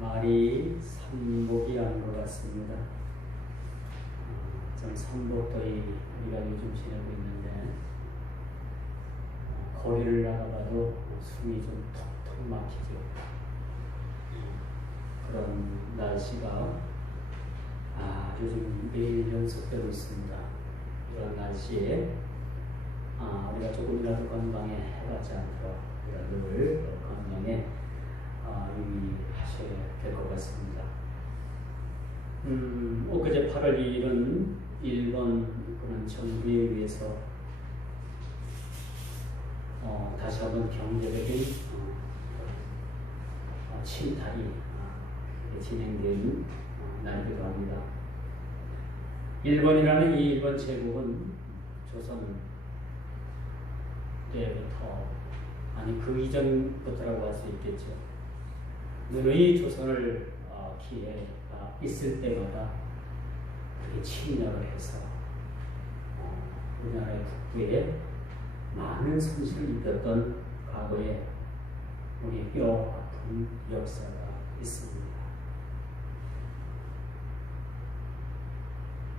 말이 삼복이 아닌 것 같습니다. 좀 삼복도이 우리가 요즘 지내고 있는데 거리를 나가봐도 숨이 좀 턱턱 막히죠. 그런 날씨가 요즘 매일 연속되고 있습니다. 이런 날씨에 우리가 조금이라도 건강에 해하지 않도록 우리가 늘 건강에 유의하셔야 될 것 같습니다. 엊그제 8월 2일은 일본 그런 정부에 의해서 다시 한번 경제적인 침탈이 진행된 날이기도 합니다. 일본이라는 이 일본 제국은 조선 때부터 그 이전부터라고 할 수 있겠죠. 누누이 조선을 기회가 있을 때마다 그게 침략을 해서 우리나라의 북부에 많은 손실을 입혔던 과거에 우리 뼈 아픈 역사가 있습니다.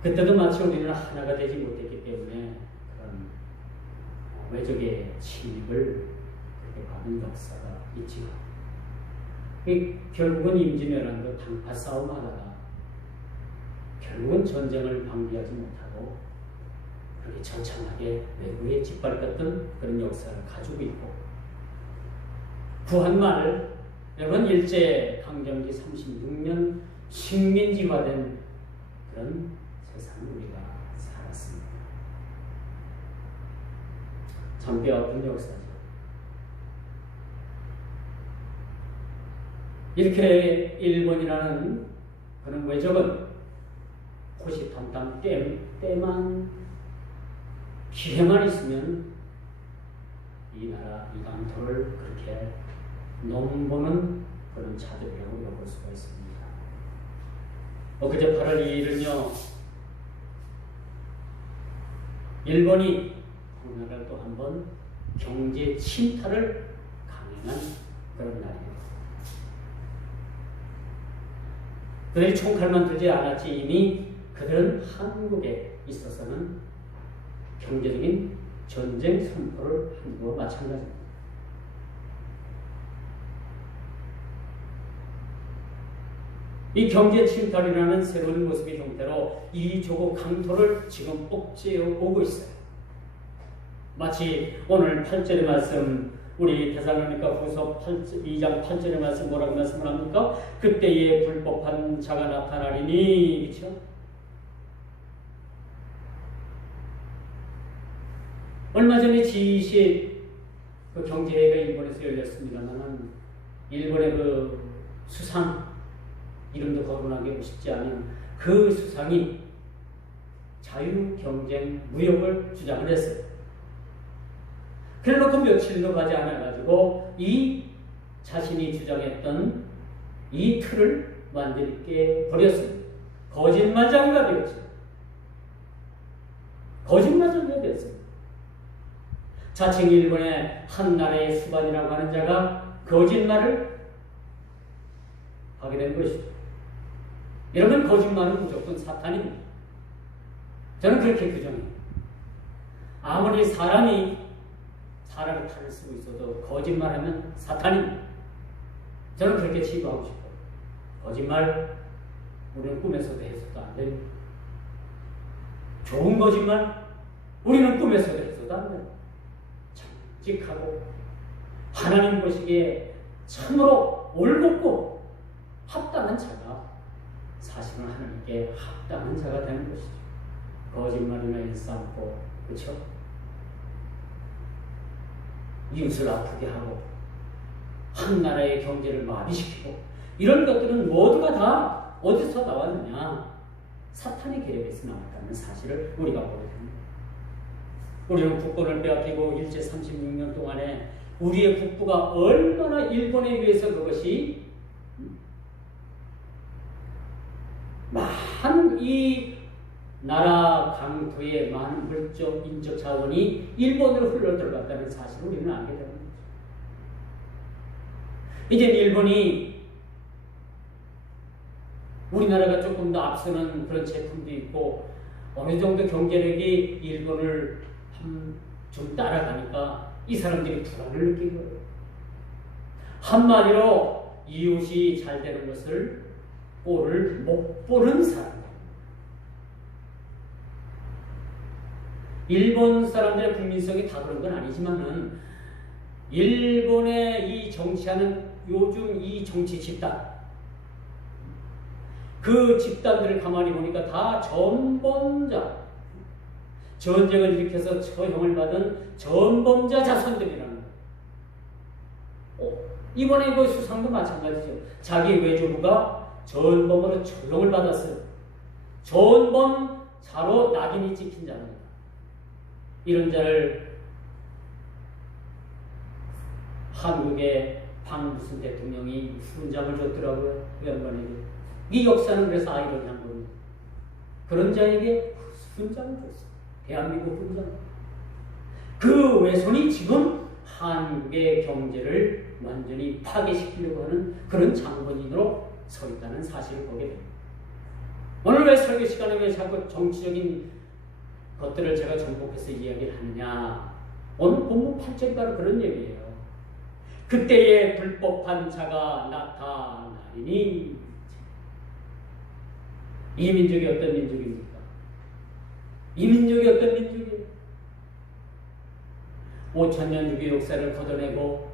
그때도 마치 우리는 하나가 되지 못했기 때문에 그런 외적의 침입을 그렇게 받은 역사가 있지요. 결국은 임진왜란도 당파 싸움하다가 결국은 전쟁을 방비하지 못하고 그렇게 처참하게 외부에 짓밟혔던 그런 역사를 가지고 있고, 구한말 여러분 일제강점기 36년 식민지화된 그런 세상을 우리가 살았습니다. 참 뼈아픈 역사죠. 이렇게 일본이라는 그런 외적은 호시탐탐 때만 기회만 있으면 이 나라 이 강토를 그렇게 넘보는 그런 자들이라고 볼 수가 있습니다. 엊그제 8월 2일은요 일본이 우리나라를 또 한번 경제 침탈을 강행한 그런 날이에요. 그들이 총칼만 들지 않았지 이미 그들은 한국에 있어서는 경제적인 전쟁 선포를 한 거와 마찬가지입니다. 이 경제 침탈이라는 새로운 모습의 형태로 이 조국 강토를 지금 억제해 오고 있어요. 마치 오늘 8절의 말씀, 우리 데살로니가 후서 2장 8절의 말씀 뭐라고 말씀을 합니까? 그때에 불법한 자가 나타나리니, 그렇죠? 얼마 전에 G20 그 경제회의가 일본에서 열렸습니다만 일본의 그 수상, 이름도 거론하기 쉽지 않은 그 수상이 자유경쟁 무역을 주장을 했어요. 그래놓고 며칠도 가지 않아가지고 이 자신이 주장했던 이 틀을 만들게 버렸습니다. 거짓말쟁이가 되었죠. 거짓말쟁이가 되었습니다. 자칭 일본의 한 나라의 수반이라고 하는 자가 거짓말을 하게 된 것이죠. 여러분, 거짓말은 무조건 사탄입니다. 저는 그렇게 규정해요. 아무리 사람이 사람의 탈을 쓰고 있어도 거짓말하면 사탄입니다. 저는 그렇게 치부하고 싶어요. 거짓말 우리는 꿈에서도 해서도 안 됩니다. 좋은 거짓말 우리는 꿈에서도 해서도 안 돼요. 정직하고 하나님 보시기에 참으로 올곧고 합당한 자가 사실은 하나님께 합당한 자가 되는 것이죠. 거짓말이나 일삼고, 그렇죠? 이웃을 아프게 하고 한 나라의 경제를 마비시키고 이런 것들은 모두가 다 어디서 나왔느냐? 사탄의 계략에서 나왔다는 사실을 우리가 보게 됩니다. 우리는 국권을 빼앗기고 일제 36년 동안에 우리의 국부가 얼마나 일본에 의해서 그것이 많은 이 나라 강토의 많은 물적, 인적 자원이 일본으로 흘러들어갔다는 사실을 우리는 알게 됩니다. 이제 일본이 우리나라가 조금 더 앞서는 그런 제품도 있고 어느 정도 경제력이 일본을 좀 따라가니까 이 사람들이 불안을 느낀 거예요. 한마디로 이웃이 잘 되는 것을 꼴을 못 보는 사람들. 일본 사람들의 국민성이 다 그런 건 아니지만은 일본의 이 정치하는 요즘 이 정치 집단, 그 집단들을 가만히 보니까 다 전범자, 전쟁을 일으켜서 처형을 받은 전범자 자손들이라는 거예요. 이번에 그 수상도 마찬가지죠. 자기 외조부가 전범으로 처형을 받았어요. 전범자로 낙인이 찍힌 자입니다. 이런 자를 한국의 무슨 대통령이 훈장을 줬더라고요. 그 양반에게. 이 역사는 그래서 아이러니한 겁니다. 그런 자에게 훈장을 줬어요. 대한민국 훈장. 그 외손이 지금 한국의 경제를 완전히 파괴시키려고 하는 그런 장본인으로 서 있다는 사실을 보게 됩니다. 오늘 왜 설교 시간에 왜 자꾸 정치적인 것들을 제가 정복해서 이야기를 하느냐. 오늘 본문 8절이 바로 그런 얘기예요. 그때에 불법한 자가 나타나리니. 이 민족이 어떤 민족입니까? 이 민족이 어떤 민족이에요? 5000년 유교 역사를 걷어내고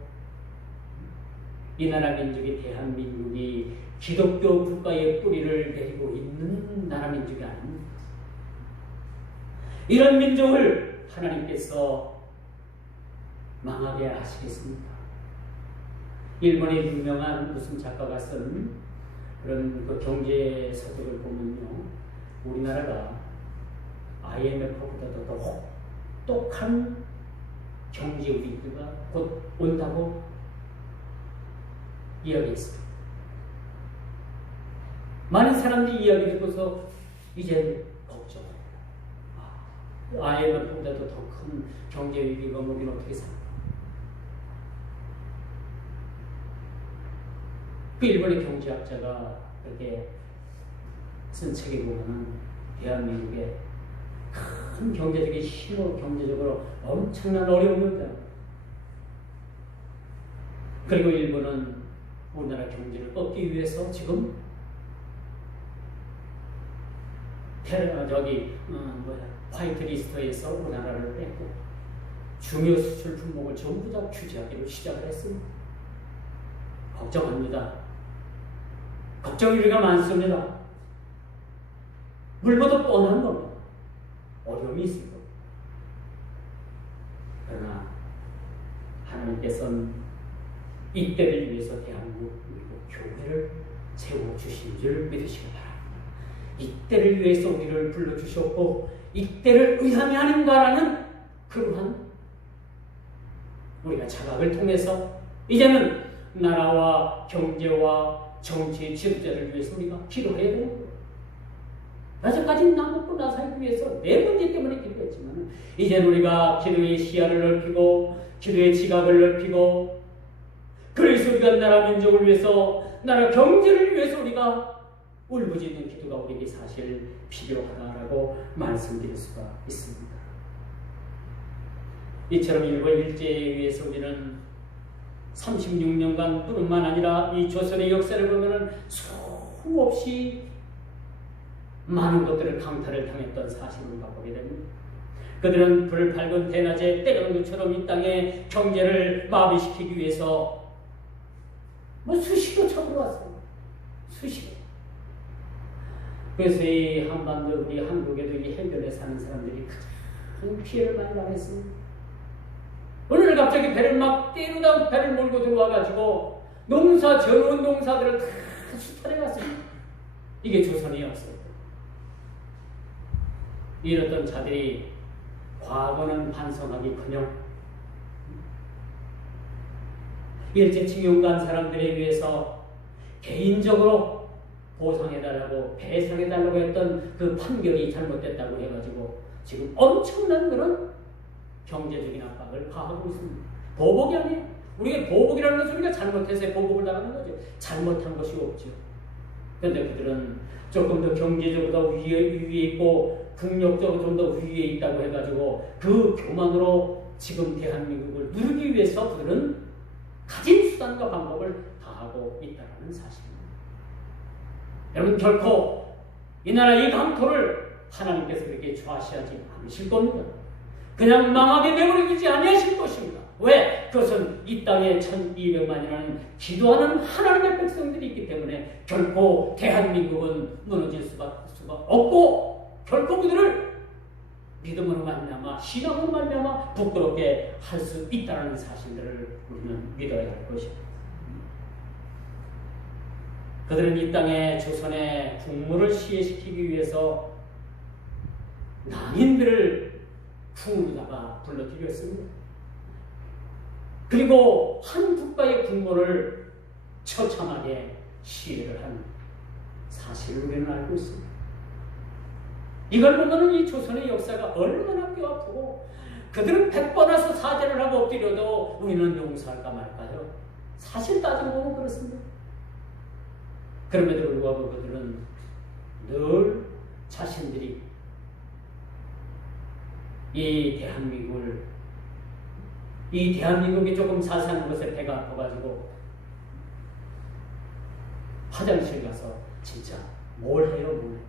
이 나라 민족이 대한민국이 기독교 국가의 뿌리를 내리고 있는 나라 민족이 아닙니다. 이런 민족을 하나님께서 망하게 하시겠습니까? 일본의 유명한 무슨 작가가 쓴 그런 그 경제 서적을 보면요, 우리나라가 IMF보다도 더 혹독한 경제 위기가 곧 온다고 이야기했습니다. 많은 사람들이 이야기 듣고서 이제 걱정을 해요. IMF보다도 더 큰 경제 위기가 오면 어떻게 살까? 그 일본의 경제학자가 그렇게 쓴 책에 보면은 대한민국의 큰 경제적인 신호, 경제적으로 엄청난 어려움입니다. 그리고 일본은 우리나라 경제를 꺾기 위해서 지금 화이트리스트에서 우리나라를 뺐고 중요 수출 품목을 전부 다 규제하기로 시작을 했습니다. 걱정합니다. 걱정이 우리가 많습니다. 물보다 뻔한 겁니다. 어려움이 있을 겁니다. 그러나 하나님께서는 이때를 위해서 대한민국 교회를 세워주신 줄 믿으시기 바랍니다. 이때를 위해서 우리를 불러주셨고 이때를 의함이 아닌가라는 그러한 우리가 자각을 통해서 이제는 나라와 경제와 정치의 지도자를 위해서 우리가 기도해야 되는 거예요. 여태까지 나 먹고 나 살기 위해서 내 문제 때문에 기도했지만 이제는 우리가 기도의 시야를 넓히고 기도의 지각을 넓히고 그래서 우리가 나라 민족을 위해서 나라 경제를 위해서 우리가 울부짖는 기도가 우리에게 사실 필요하다라고 말씀드릴 수가 있습니다. 이처럼 일본 일제에 의해서 우리는 36년간 뿐만 아니라 이 조선의 역사를 보면은 수없이 많은 것들을 강탈을 당했던 사실을 보게 됩니다. 그들은 불을 밝은 대낮에 때리는 것처럼 이 땅의 경제를 마비시키기 위해서 수시로 쳐들어왔어요. 수시로. 그래서 이 한반도 우리 한국에도 이 해변에 사는 사람들이 큰 피해를 많이 당했습니다. 오늘 갑자기 배를 막 때리다 배를 몰고 들어와가지고 농사 전원 농사들을 다 수탈해 갔습니다. 이게 조선의 역사입니다. 이랬던 자들이 과거는 반성하기커녕 일제치경 간 사람들에 의해서 개인적으로 보상해달라고 배상해달라고 했던 그 판결이 잘못됐다고 해가지고 지금 엄청난 그런 경제적인 압박을 가하고 있습니다. 보복이 아니에요. 우리가 보복이라는 것은 우리가 잘못해서 보복을 당하는 거죠. 잘못한 것이 없죠. 그런데 그들은 조금 더 경제적으로 위에 있고 국력적으로 좀 더 위에 있다고 해가지고 그 교만으로 지금 대한민국을 누르기 위해서 그들은 가진 수단과 방법을 다하고 있다는 사실입니다. 여러분 결코 이 나라 이 강토를 하나님께서 그렇게 좌시하지 않으실 겁니다. 그냥 망하게 내버리지 아니하실 것입니다. 왜? 그것은 이 땅에 1200만이라는 기도하는 하나님의 백성들이 있기 때문에 결코 대한민국은 무너질 수가 없고 결코 그들을 믿음으로 말미암아 신앙으로 말미암아 부끄럽게 할 수 있다는 사실들을 우리는 믿어야 할 것입니다. 그들은 이 땅에 조선의 국무를 시해시키기 위해서 낭인들을 궁으로다가 불러들였습니다. 그리고 한 국가의 국무를 처참하게 시해를 한 사실을 우리는 알고 있습니다. 이걸 보면 이 조선의 역사가 얼마나 뼈아프고 그들은 100번 와서 사죄를 하고 엎드려도 우리는 용서할까 말까요? 사실 따지고 보면 그렇습니다. 그럼에도 불구하고 그들은 늘 자신들이 이 대한민국이 조금 사사는 것에 배가 아파가지고 화장실 가서 진짜 뭘 해요, 뭘 해요.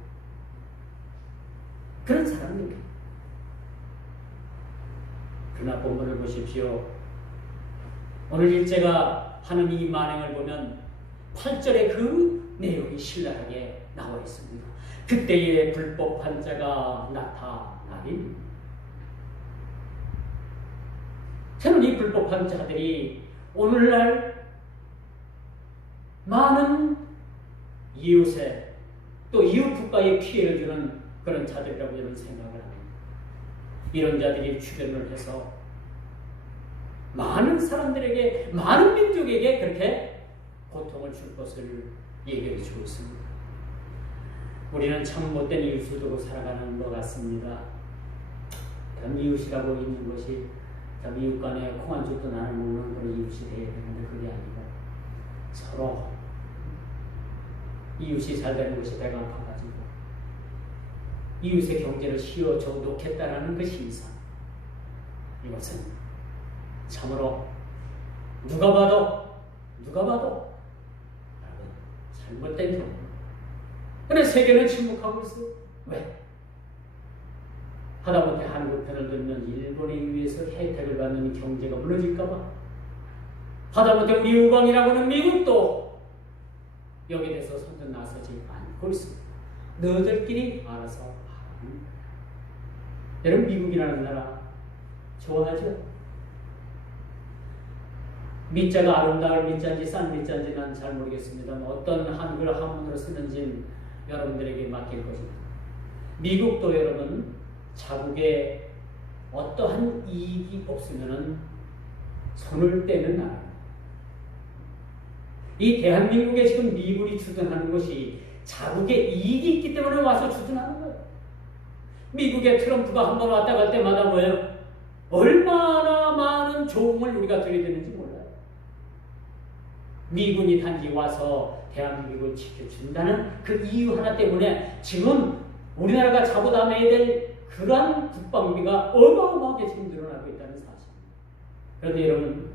그런 사람입니다. 그러나 본문을 보십시오. 오늘 일제가 하는 이 만행을 보면 8절에 그 내용이 신랄하게 나와 있습니다. 그때에 불법한 자가 나타나리. 저는 이 불법한 자들이 오늘날 많은 이웃에 또 이웃 국가에 피해를 주는 그런 자들이라고 저는 생각을 합니다. 이런 자들이 출연을 해서 많은 사람들에게, 많은 민족에게 그렇게 고통을 줄 것을 얘기해 주고 있습니다. 우리는 참 못된 이웃을 두고 살아가는 것 같습니다. 참 이웃이라고 있는 것이 참 이웃 간에 콩 한 줌도 나는 먹는 그런 이웃이 되어야 되는데 그게 아니고 서로 이웃이 잘 되는 것이 배가 아파가지고 이웃의 경제를 씌워줘 놓겠다라는 그 심상, 이것은 참으로 누가 봐도 잘못된 경우. 그런데 세계는 침묵하고 있어요. 왜? 하다못해 한국 편을 들면 일본에 의해서 혜택을 받는 경제가 무너질까봐, 하다못해 우리 우방이라고 하는 미국도 여기에 대해서 손도 나서지 않고 있습니다. 너희들끼리 알아서. 여러분 미국이라는 나라 좋아하죠? 밑자가 아름다울 밑자인지 싼 밑자인지 난 잘 모르겠습니다만 어떤 한글 한문으로 쓰는지는 여러분들에게 맡길 것입니다. 미국도 여러분 자국에 어떠한 이익이 없으면 손을 떼는 나라입니다. 이 대한민국에 지금 미군이 주둔하는 것이 자국에 이익이 있기 때문에 와서 주둔하는 거예요. 미국의 트럼프가 한번 왔다 갈 때마다 뭐예요? 얼마나 많은 조공을 우리가 드려야 되는지 몰라요. 미군이 단지 와서 대한민국을 지켜준다는 그 이유 하나 때문에 지금 우리나라가 자부담해야 될 그러한 국방비가 어마어마하게 지금 늘어나고 있다는 사실입니다. 그런데 여러분,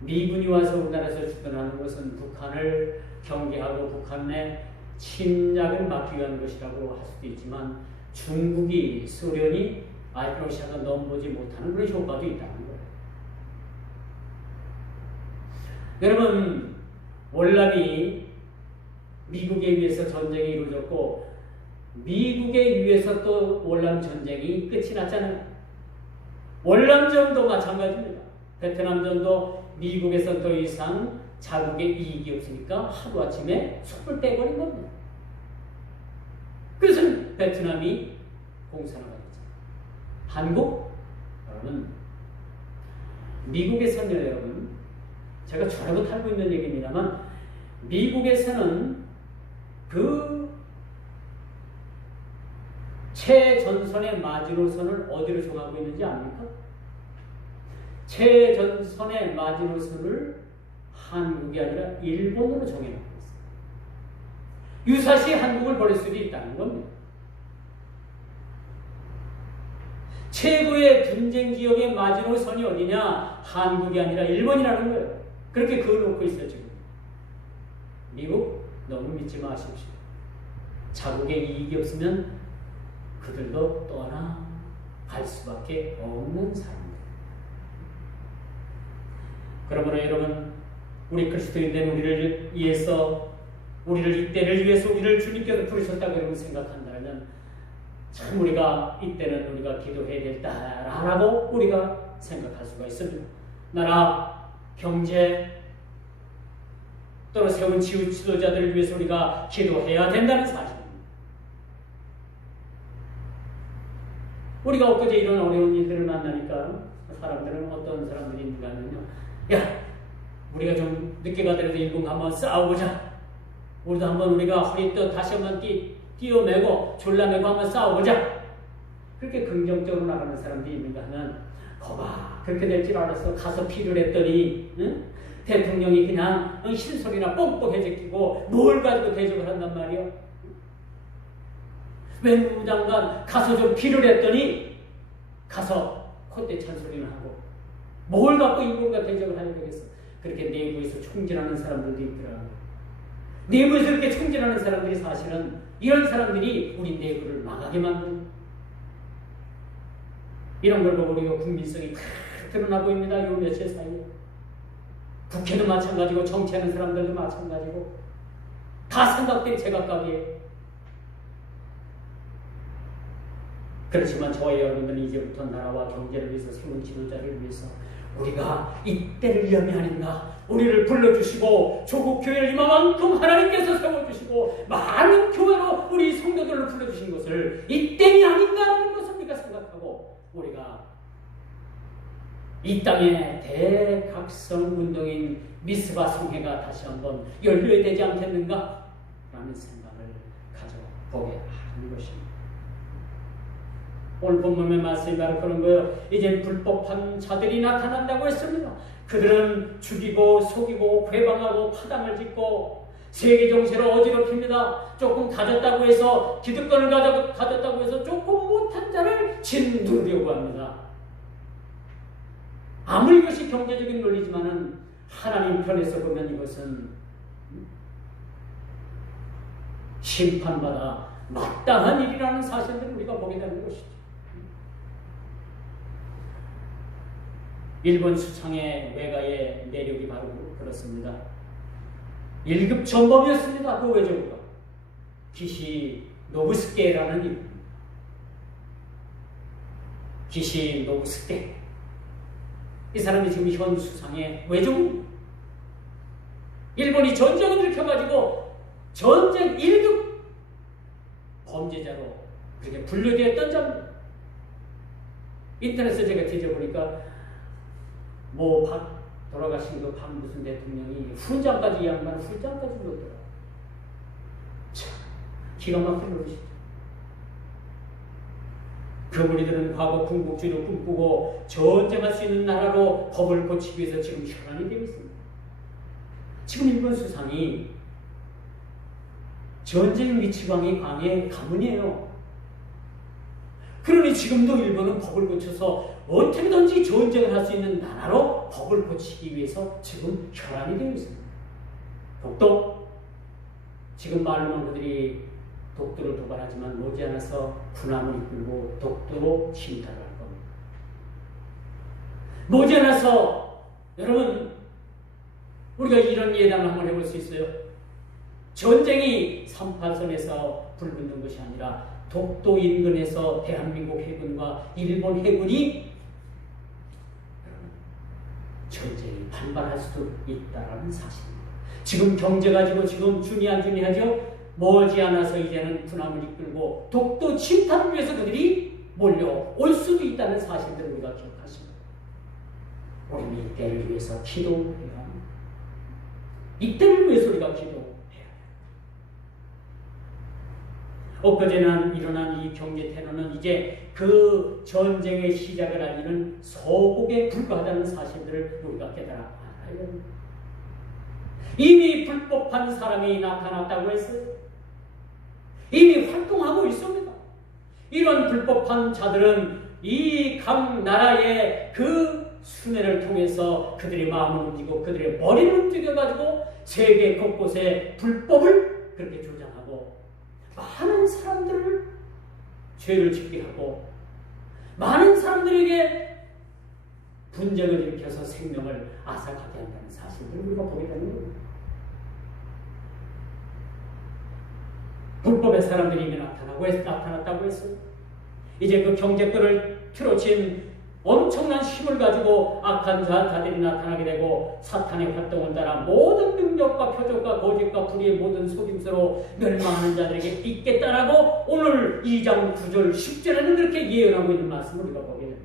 미군이 와서 우리나라에서 주둔하는 것은 북한을 경계하고 북한의 침략을 막기 위한 것이라고 할 수도 있지만 중국이, 소련이 러시아가 넘보지 못하는 그런 효과도 있다는 거예요. 여러분, 월남이 미국에 의해서 전쟁이 이루어졌고 미국에 의해서 또 월남 전쟁이 끝이 났잖아요. 월남전도 마찬가지입니다. 베트남전도 미국에서 더 이상 자국의 이익이 없으니까 하루아침에 속을 떼버린 겁니다. 그래서 베트남이 공산화가 됐잖아요. 한국? 여러분, 미국에서는요, 여러분, 제가 잘못 알고 있는 얘기입니다만 미국에서는 그 최전선의 마지노선을 어디로 정하고 있는지 압니까? 최전선의 마지노선을 한국이 아니라 일본으로 정해놓고 있습니다. 유사시 한국을 버릴 수도 있다는 겁니다. 최고의 분쟁 지역의 마지노선이 어디냐? 한국이 아니라 일본이라는 거예요. 그렇게 그어놓고 있어요, 지금. 미국 너무 믿지 마십시오. 자국의 이익이 없으면 그들도 떠나갈 수밖에 없는 삶입니다. 그러므로 여러분, 우리 그리스도인된 우리를 위해서, 우리를 이때를 위해서 우리를 주님께서 부르셨다고 여러분 생각한다면 참 우리가 이때는 우리가 기도해야 될다라고 우리가 생각할 수가 있습니다. 나라, 경제, 또는 세운 지도자들을 위해서 우리가 기도해야 된다는 사실입니다. 우리가 엊그제 이런 어려운 일들을 만나니까 사람들은 어떤 사람들이 있는가 하면요, 야, 우리가 좀 늦게 가더라도 일본 한번 싸워보자. 우리도 한번 우리가 허리 또 다시 한번 뛰어매고 졸라매고 한번 싸워보자. 그렇게 긍정적으로 나가는 사람들이 있는가 하면, 거봐, 그렇게 될 줄 알았어. 가서 피를 했더니 응? 대통령이 그냥 신소리나 뻥뻥 해제끼고 뭘 가지고 대접을 한단 말이야. 외무부 장관 가서 좀 피를 했더니 가서 콧대 찬소리를 하고 뭘 갖고 일본과 대접을 하야 되겠어. 그렇게 내부에서 총질하는 사람들도 있더라고요. 내부에서 이렇게 총질하는 사람들이 사실은 이런 사람들이 우리 내부를 망하게 만드는, 이런 걸 보고 우리가 국민성이 다 드러나 보입니다. 요 며칠 사이에. 국회도 마찬가지고 정치하는 사람들도 마찬가지고 다 생각된 제각각이에요. 그렇지만 저와 여러분들은 이제부터 나라와 경제를 위해서 세운 지도자를 위해서 우리가 이때를 위함이 아닌가. 우리를 불러주시고 조국 교회를 이만큼 하나님께서 세워주시고 많은 교회로 우리 성도들을 불러주신 것을 이때이 아닌가라는 것을 우리가 생각하고 우리가 이 땅에 대각성 운동인 미스바 성회가 다시 한번 열려야 되지 않겠는가? 라는 생각을 가져보게 하는 것입니다. 오늘 본문의 말씀이 바로 그런 거예요. 이제 불법한 자들이 나타난다고 했습니다. 그들은 죽이고 속이고 회방하고 파당을 짓고 세계 정세를 어지럽힙니다. 조금 가졌다고 해서 기득권을 가졌다고 해서 조금 못한 자를 짓누르려고 합니다. 아무리 이것이 경제적인 논리지만은 하나님 편에서 보면 이것은 심판받아 마땅한 일이라는 사실들을 우리가 보게 되는 것이죠. 일본 수상의 외가의 내력이 바로 그렇습니다. 1급 전범이었습니다. 그 외교부가. 기시 노부스케라는 이름. 기시 노부스케. 이 사람이 지금 현 수상의 외교부. 일본이 전쟁을 일으켜가지고 전쟁 1급 범죄자로 그렇게 분류되었던 자입니다. 인터넷에 제가 뒤져보니까 돌아가신 그 박무슨 대통령이 훈장까지, 이 양반 훈장까지 넣더라. 참, 기가 막힌 것이죠. 그분이들은 과거 군국주의를 꿈꾸고 전쟁할 수 있는 나라로 법을 고치기 위해서 지금 혈안이 되어 있습니다. 지금 일본 수상이 전쟁 미치광이 광의 가문이에요. 그러니 지금도 일본은 법을 고쳐서 어떻게든지 전쟁을 할 수 있는 나라로 법을 고치기 위해서 지금 혈안이 되어 있습니다. 독도, 지금 말로만 그들이 독도를 도발하지만 머지않아서 군함을 이끌고 독도로 침탈을 할 겁니다. 머지않아서 여러분 우리가 이런 예단을 한번 해볼 수 있어요. 전쟁이 38선에서 불붙는 것이 아니라 독도 인근에서 대한민국 해군과 일본 해군이 전쟁이 반발할 수도 있다는 사실입니다. 지금 경제 가지고 지금 준이 안 준이 하죠? 머지않아서 이제는 군함을 이끌고 독도 침탈을 위해서 그들이 몰려올 수도 있다는 사실들을 우리가 기억하십니다. 우리는 이때를 위해서 기도해야 합니다. 이때를 위해서 우리가 기도해야 합니다. 엊그제는 일어난 이 경제 테러는 이제 그 전쟁의 시작을 알리는 서곡에 불과하다는 사실들을 우리가 깨달아야 합니다. 이미 불법한 사람이 나타났다고 했어요. 이미 활동하고 있습니다. 이런 불법한 자들은 이 각 나라의 그 순회를 통해서 그들의 마음을 움직이고 그들의 머리를 움직여가지고 세계 곳곳에 불법을 그렇게 조장하고 많은 사람들을 죄를 짓게 하고 많은 사람들에게 분쟁을 일으켜서 생명을 앗아가게 한다는 사실을 우리가 보게 되는 겁니다. 불법의 사람들이 이미 나타났다고 했어요. 이제 그 경제권을 틀어친 엄청난 힘을 가지고 악한 자들이 나타나게 되고 사탄의 활동을 따라 모든 능력과 표적과 거짓과 불의의 모든 속임수로 멸망하는 자들에게 있겠다라고 오늘 2장 9절 10절에는 그렇게 예언하고 있는 말씀을 우리가 보게 됩니다.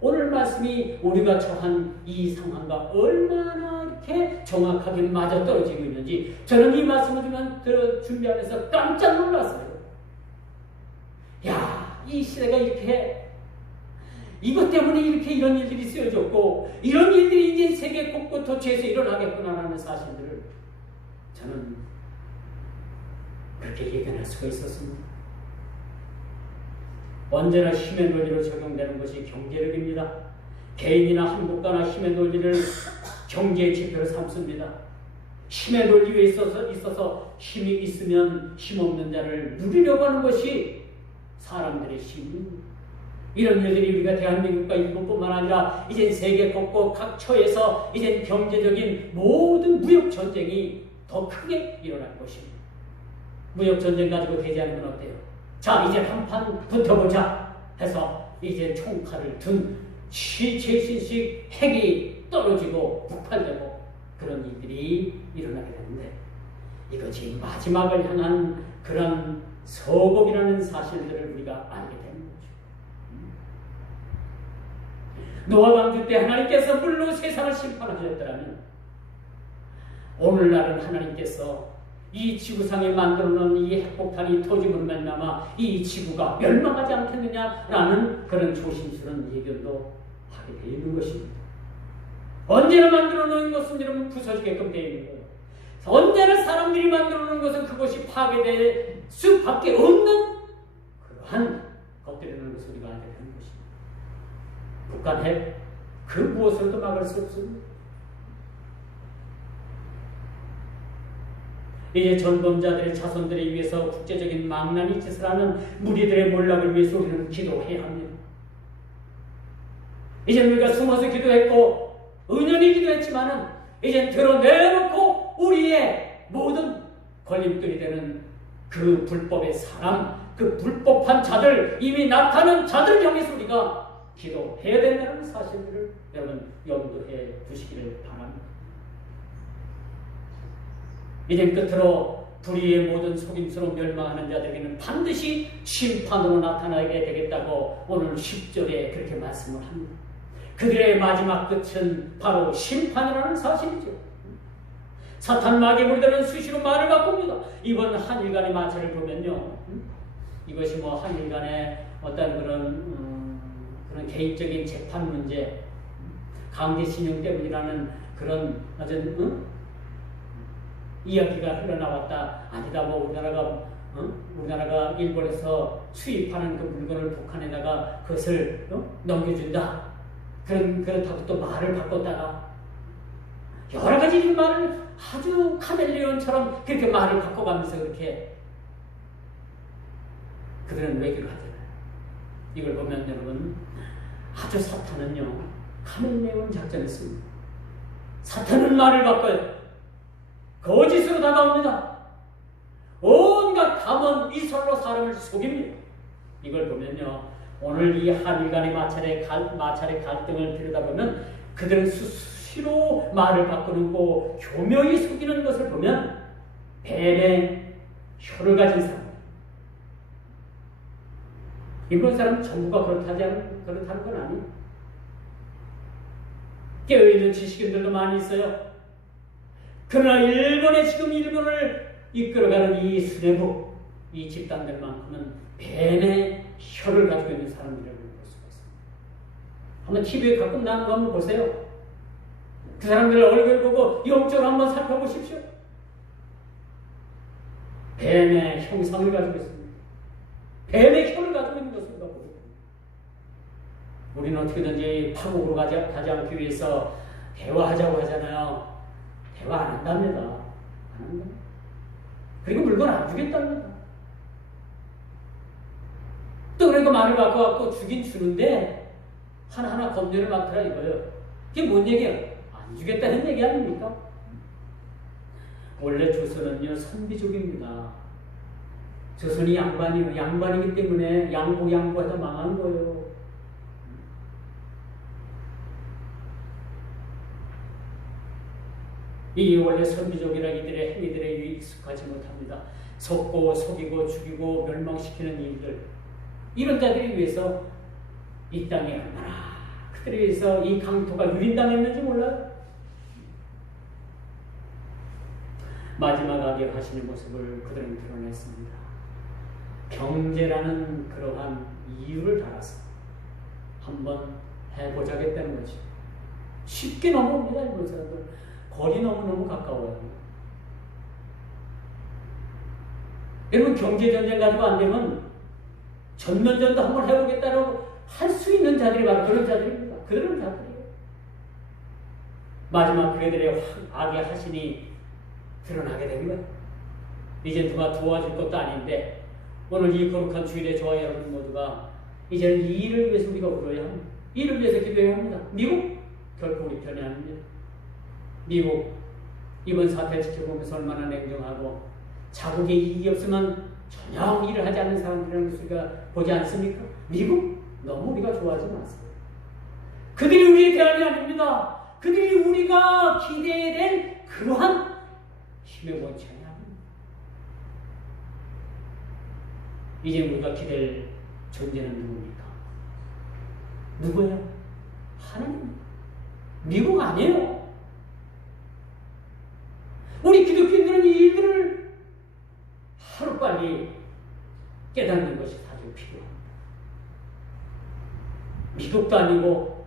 오늘 말씀이 우리가 처한 이 상황과 얼마나 이렇게 정확하게 맞아떨어지고 있는지 저는 이 말씀을 준비하면서 깜짝 놀랐어요. 야, 이 시대가 이렇게 이것 때문에 이렇게 이런 일들이 쓰여졌고 이런 일들이 이제 세계 곳곳 도처에서 일어나겠구나라는 사실들을 저는 그렇게 예견할 수가 있었습니다. 언제나 힘의 논리로 적용되는 것이 경제력입니다. 개인이나 한 국가나 힘의 논리를 경제의 지표로 삼습니다. 힘의 논리에 있어서 힘이 있으면 힘없는 자를 누리려고 하는 것이 사람들의 힘입니다. 이런 일들이 우리가 대한민국과 일본뿐만 아니라 이제 세계 곳곳 각 처에서 이제 경제적인 모든 무역 전쟁이 더 크게 일어날 것입니다. 무역 전쟁 가지고 대지하는 건 어때요? 자, 이제 한판 붙어보자 해서 이제 총칼을 든 최신식 핵이 떨어지고 폭발되고 그런 일들이 일어나게 되는데 이것이 마지막을 향한 그런 서곡이라는 사실들을 우리가 알게 됩니다. 노아 방주 때 하나님께서 물로 세상을 심판하셨더라면 오늘날은 하나님께서 이 지구상에 만들어놓은 이 핵폭탄이 터짐으로 말미암아 이 지구가 멸망하지 않겠느냐라는 그런 조심스러운 예견도 하게 되어 있는 것입니다. 언제나 만들어놓은 것은 여러분 부서지게끔 되어 있는 거예요. 언제나 사람들이 만들어놓은 것은 그것이 파괴될 수밖에 없는 그러한 것들이라는 것을 우리가 알게 되는 것입니다. 북한 핵, 그 무엇으로도 막을 수 없습니다. 이제 전범자들의 자손들에 의해서 국제적인 망나니 짓을 하는 무리들의 몰락을 위해서 우리는 기도해야 합니다. 이제 우리가 숨어서 기도했고 은연히 기도했지만은 이제 드러내놓고 우리의 모든 걸림돌이 되는 그 불법의 사람, 그 불법한 자들, 이미 나타난 자들 향해서 우리가 기도해야 된다는 사실들을 여러분 염두해 두시기를 바랍니다. 이제 끝으로 불의의 모든 속임수로 멸망하는 자들에게는 반드시 심판으로 나타나게 되겠다고 오늘 10절에 그렇게 말씀을 합니다. 그들의 마지막 끝은 바로 심판이라는 사실이죠. 사탄 마귀의 물들은 수시로 말을 바꿉니다. 이번 한일 간의 마찰을 보면요, 이것이 뭐 한일 간의 어떤 그런 개인적인 재판 문제, 강제징용 때문이라는 그런 아주 이야기가 흘러나왔다. 아니다, 뭐 우리나라가 일본에서 수입하는 그 물건을 북한에다가 그것을 넘겨준다. 그렇다고 또 말을 바꿨다가 여러 가지 말을 아주 카멜레온처럼 그렇게 말을 바꿔가면서 그렇게 그들은 외교를 하잖아요. 이걸 보면 여러분 아주 사탄은요 카멜레온 작전을 씁니다. 사탄은 말을 바꿔요. 거짓으로 다가옵니다. 온갖 감언 이설로 사람을 속입니다. 이걸 보면요 오늘 이 한일 간의 마찰의 갈등을 들여다보면 그들은 수시로 말을 바꾸고 교묘히 속이는 것을 보면 뱀의 혀를 가진 사람, 일본 사람 전부가 그렇다는 건 아니에요. 깨어있는 지식인들도 많이 있어요. 그러나 일본을 이끌어가는 이 수뇌부, 이 집단들만큼은 뱀의 혀를 가지고 있는 사람들이라고 볼 수가 있습니다. 한번 TV에 가끔 나온 거 한번 보세요. 그 사람들의 얼굴 보고 영적으로 한번 살펴보십시오. 뱀의 형상을 가지고 있습니다. 뱀의 혀를 가지고 있는 것을 우리가 보게 됩니다. 우리는 어떻게든지 파국으로 가지 않기 위해서 대화하자고 하잖아요. 대화 안 한답니다. 안 한다. 그리고 물건 안 주겠답니다. 또 그러니까 말을 바꿔갖고 주긴 주는데 하나하나 검열을 맡으라 이거예요. 이게 뭔 얘기예요? 안 주겠다는 얘기 아닙니까? 원래 조선은요 선비족입니다. 조선이 양반이에요. 양반이기 때문에 양보하다 망한 거예요. 이 원래 선비족이라 이들의 행위들에 익숙하지 못합니다. 속고 속이고 죽이고 멸망시키는 일들, 이런 자들이 위해서 이 땅에 얼마나 그들에 의해서 이 강토가 유린당했는지 몰라요. 마지막 악에 가시는 모습을 그들은 드러냈습니다. 경제라는 그러한 이유를 달아서 한번 해보자겠다는 거지. 쉽게 넘어옵니다. 일본 사람들. 거리 너무너무 가까워요. 여러분 경제전쟁 가지고 안 되면 전면전도 한번 해보겠다고 할 수 있는 자들이 바로 그런 자들입니다. 그런 자들이에요. 마지막 그들의 악의 하신이 드러나게 됩니다. 이제 누가 도와줄 것도 아닌데 오늘 이 거룩한 주일에 저와 여러분 모두가 이제는 이 일을 위해서 우리가 울어야 합니다. 이를 위해서 기도해야 합니다. 미국 결코 우리 편이 아닙니다. 미국 이번 사태 지켜보면서 얼마나 냉정하고 자국에 이익이 없으면 전혀 일을 하지 않는 사람들이라는 것을 우리가 보지 않습니까? 미국 너무 우리가 좋아하지 마세요. 그들이 우리의 대안이 아닙니다. 그들이 우리가 기대해야 될 그러한 힘의 원천이 아닙니다. 이제 우리가 기댈 존재는 누굽니까? 누구예요? 하나님. 미국 아니에요. 우리 기독교인들은 이 일들을 하루빨리 깨닫는 것이 아주 필요합니다. 미국도 아니고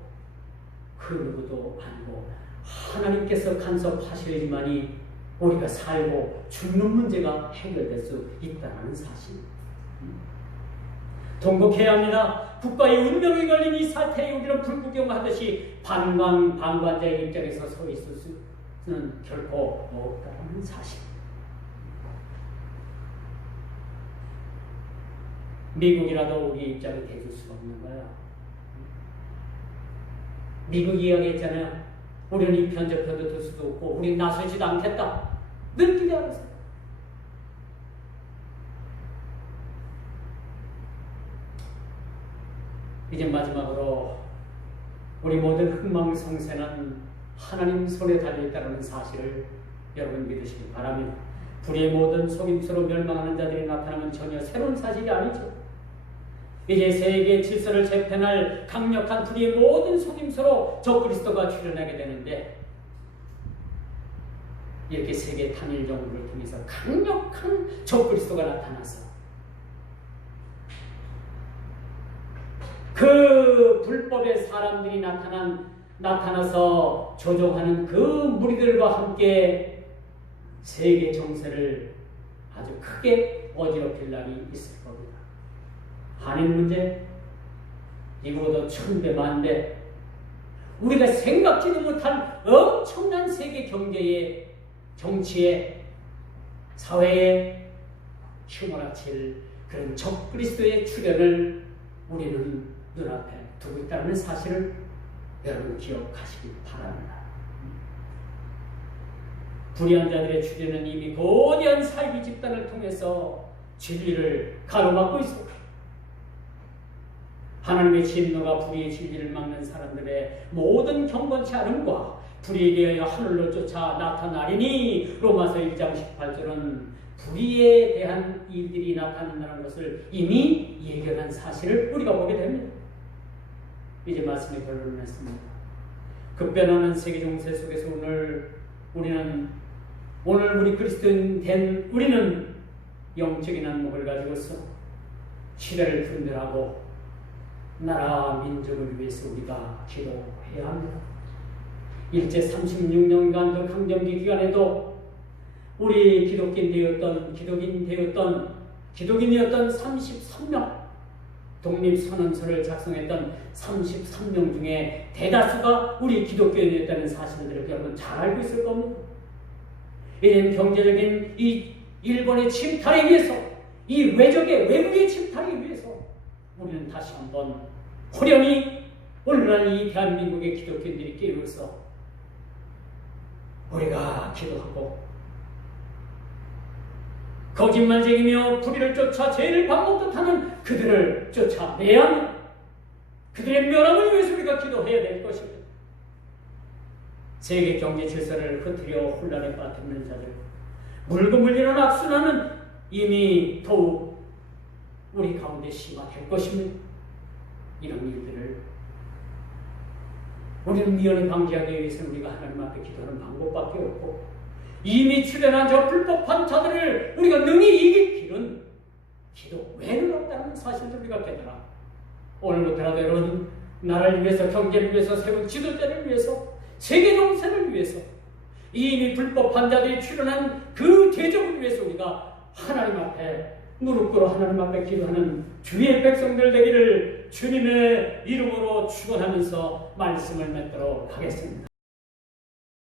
그 누구도 아니고 하나님께서 간섭하시지만이 우리가 살고 죽는 문제가 해결될 수 있다는 사실입니다. 통곡해야 합니다. 국가의 운명이 걸린 이 사태에 우리는 불구경하듯이 방관자의 입장에서 서 있을 수는 결코 없다는 사실입니다. 미국이라도 우리 입장이 대줄 수가 없는 거야. 미국 이야기했잖아요. 우리는 이 편 저 편도 들 수도 없고 우리는 나서지도 않겠다. 늘 기대하고 있어요. 이제 마지막으로 우리 모든 흥망성쇠는 하나님 손에 달려있다는 사실을 여러분 믿으시기 바랍니다. 불의의 모든 속임수로 멸망하는 자들이 나타나면 전혀 새로운 사실이 아니죠. 이제 세계 질서를 재편할 강력한 불의의 모든 속임수로 적그리스도가 출현하게 되는데 이렇게 세계 단일 정부를 통해서 강력한 적그리스도가 나타나서 그 불법의 사람들이 나타나서 조종하는 그 무리들과 함께 세계 정세를 아주 크게 어지럽힐 날이 있을 겁니다. 한일 문제, 이보다 천배 만배, 우리가 생각지도 못한 엄청난 세계 경제의, 정치의, 사회에 휘몰아칠 그런 적그리스도의 출현을 우리는 눈앞에 두고 있다는 사실을 여러분 기억하시기 바랍니다. 불의한 자들의 출현은 이미 거대한 사이비 집단을 통해서 진리를 가로막고 있습니다. 하나님의 진노가 불의의 진리를 막는 사람들의 모든 경건치 않음과 불의에 대하여 하늘로 쫓아 나타나리니 로마서 1장 18절은 불의에 대한 일들이 나타난다는 것을 이미 예견한 사실을 우리가 보게 됩니다. 이제 말씀의 결론을 냈습니다. 급변하는 세계 정세 속에서 오늘 우리 그리스도인 된 우리는 영적인 안목을 가지고서 시대를 분별하고 나라 민족을 위해서 우리가 기도해야 합니다. 일제 36년간 그 강점기 기간에도 우리 기독인이었던 33명, 독립선언서를 작성했던 33명 중에 대다수가 우리 기독교인이었다는 사실들을 여러분 잘 알고 있을 겁니다. 이런 경제적인 이 일본의 침탈에 의해서, 이 외국의 침탈에 의해서 우리는 다시 한번 호련히 오늘날 이 대한민국의 기독교인들이 깨어서 우리가 기도하고 거짓말쟁이며 불의를 쫓아 죄를 밥 먹듯 하는 그들을 쫓아내야 하는, 그들의 멸함을 위해서 우리가 기도해야 될 것입니다. 세계 경제 질서를 흐트려 혼란에 빠뜨리는 자들, 물금을 일어나 악순환은 이미 더욱 우리 가운데 심화될 것입니다. 이런 일들을 우리는 미연에 방지하기 위해서는 우리가 하나님 앞에 기도하는 방법밖에 없고, 이미 출현한 저 불법한 자들을 우리가 능히 이길 길은 기도 외에는 없다는 사실을 우리가 깨달아 오늘부터라도 여러분, 나라를 위해서, 경제를 위해서, 세운 지도자를 위해서, 세계 정세를 위해서, 이미 불법한 자들이 출현한 그 대적을 위해서 우리가 하나님 앞에 무릎 꿇어 하나님 앞에 기도하는 주의 백성들 되기를 주님의 이름으로 축원하면서 말씀을 맺도록 하겠습니다.